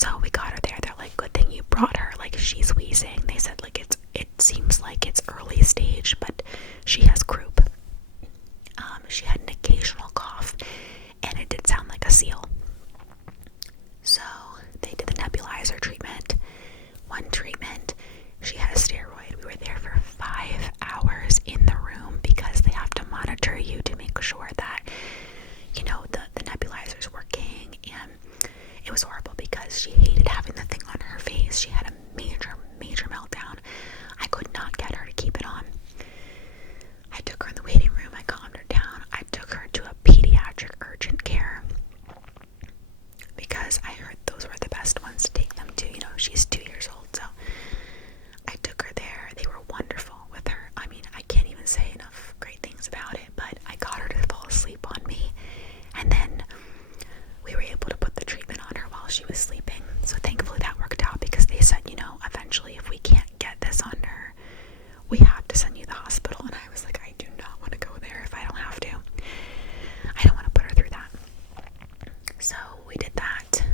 So we got her there. They're like, good thing you brought her. Like, she's wheezing. They said, like, it seems like it's early stage, but she has croup. She had an occasional cough, and it did sound like a seal. So they did the nebulizer treatment. One treatment, she had a steroid. We were there for 5 hours in the room because they have to monitor you to make sure that, you know, the nebulizer's working. And it was horrible because she hated having the thing on her face. She had a major meltdown. I could not get her to keep it on. I took her in the waiting room. I calmed her down. I took her to a pediatric urgent care because I heard those were the best ones to take them to. You know, she's 2 years old, so I took her there. They were wonderful with her. I mean, I can't even say enough great things about it, but I got her to fall asleep on me, and then we were able to put the treatment on her while she was sleeping. So thankfully that worked out because they said, you know, eventually if we can't get this on her, we have to send you to the hospital. And I was like, I do not want to go there if I don't have to. I don't want to put her through that. So we did that.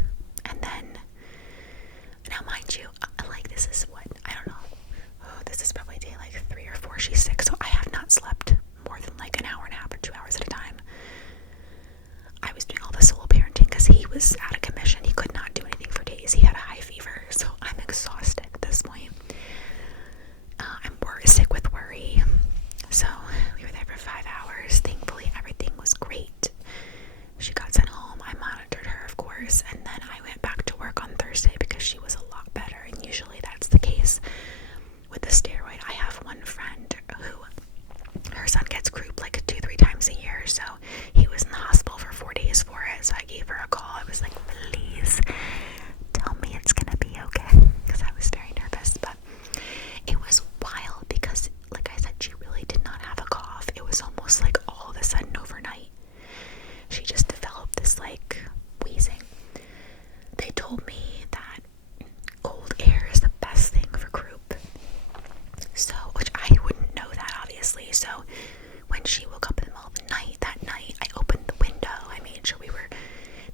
And then, now mind you, like, this is what, I don't know. Oh, this is probably day like 3 or 4. She's 6, so I have not slept more than like an hour and a half or 2 hours at a time. I was doing all the solo parenting because he was out of commission. He could not do anything for days. He had a high fever, so I'm exhausted at this point. I'm sick with worry. So we were there for 5 hours. Thankfully, everything was great. She got sent home. I monitored her, of course, and then I went back to work on Thursday because she was a lot better, and usually that's the case with the steroid. I have one friend who, her son gets croup like 2-3 times a year, so he was in the hospital for 4 days for it. So I gave her a call. I was like, please tell me it's gonna be okay, because I was very nervous. But it was wild because, like I said, she really did not have a cough. It was almost like all of a sudden overnight she just developed this like wheezing. They told me that cold air is the best thing for croup. So, which I wouldn't know that, obviously. So when she woke up in the middle of the night, that night, I opened the window. I made sure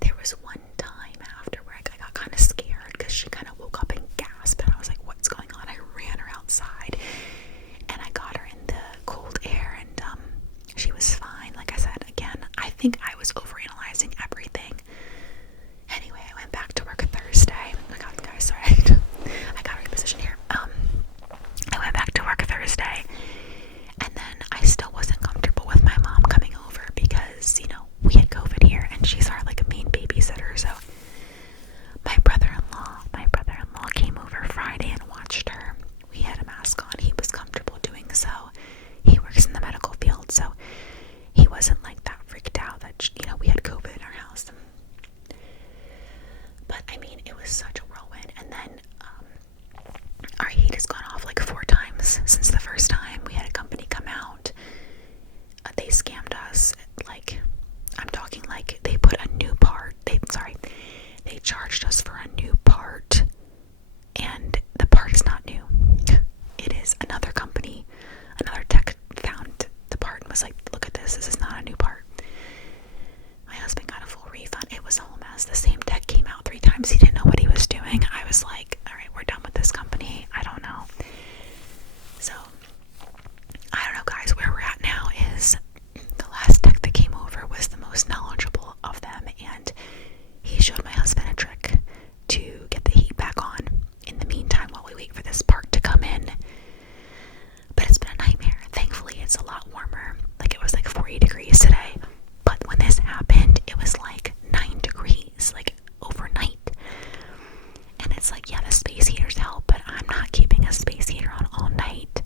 there was one time after where I got kind of scared because she kind of woke up and gasped, and I was like, what's going on? I ran her outside, and I got her in the cold air, and she was fine. Like I said, again, I think I was overanalyzing everything. Anyway, I went back to work Thursday. Oh my God, guys, sorry. I got repositioned here. I went back to work Thursday, and then I still wasn't comfortable with my mom coming over because, you know, we had COVID here, and she's our like main babysitter. So my brother-in-law came over Friday and watched her. We had a mask on. He was comfortable doing so. He works in the medical field, so he wasn't like that freaked out that, you know, we had COVID in our house. But I mean, it was such a whirlwind. And then our heat has gone off like 4 times since the first time. We had a company come out. They scammed us. Like, I'm talking like they put a new part. They charged us for a new part, and the part is not new. It is another company. Another tech found the part and was like, look at this. This is not a new part. My husband got a full refund. It was a whole mess. The same tech came out 3 times. He didn't know what he was doing. I was like, all right, we're done with this company. I don't know. So, I don't know, guys. Where we're at now is the last tech that came over was the most knowledgeable of them, and he showed my husband a trick to get the heat back on in the meantime while we wait for this part to come in. But it's been a nightmare. Thankfully, it's a lot warmer. Like, it was like 40 degrees today. But when this happened, it was like 9 degrees, like overnight. And it's like, yeah, the space heaters help, but I'm not keeping a space heater on all night.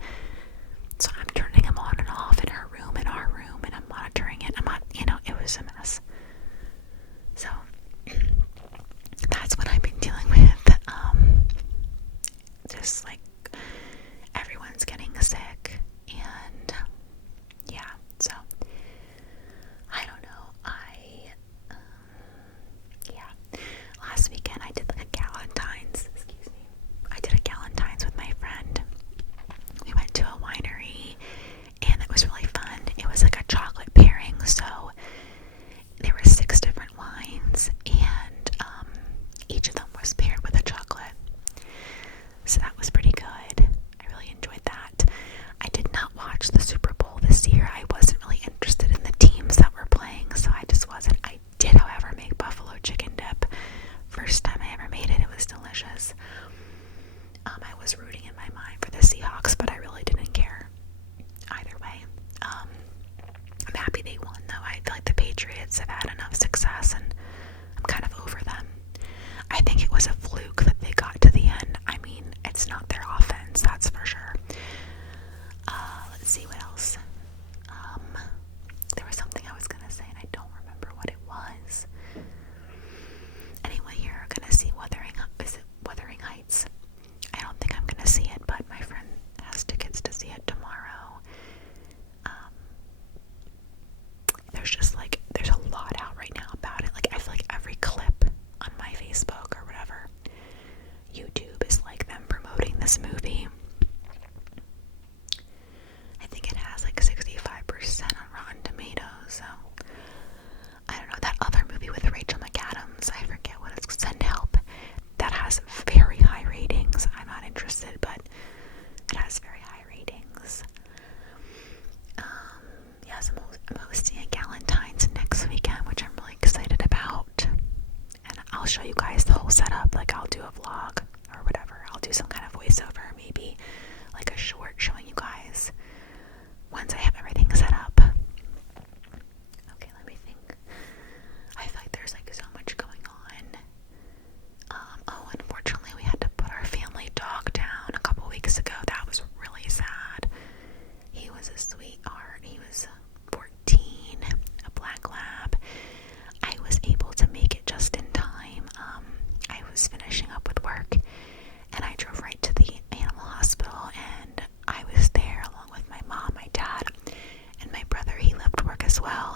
So I'm turning them on and off in her room, in our room, and I'm monitoring it. I'm not, you know, it was a mess. So that's what I've been dealing with. Just like everyone's getting sick, and yeah, so I don't know. Yeah, last weekend I did like a Galentine's, I did a Galentine's with my friend. We went to a winery, and it was really fun. It was like a chocolate pairing, so this movie. I think it has like 65% on Rotten Tomatoes, so I don't know. That other movie with Rachel McAdams, I forget what it's, Send Help, that has very high ratings. I'm not interested, but it has very high ratings. Yes, I'm hosting a Galentine's next weekend, which I'm really excited about. And I'll show you guys the whole setup. Like, I'll do a vlog or whatever. I'll do some kind of voiceover, maybe like a short showing you guys once I have everything set up. Okay, let me think. I feel like there's like so much going on. Oh, unfortunately, we had to put our family dog down a couple weeks ago. That was really sad. He was a sweetheart. He was 14, a black lab. I was able to make it just in time. I was finishing up with work, and I drove right to the animal hospital, and I was there along with my mom, my dad, and my brother. He left work as well,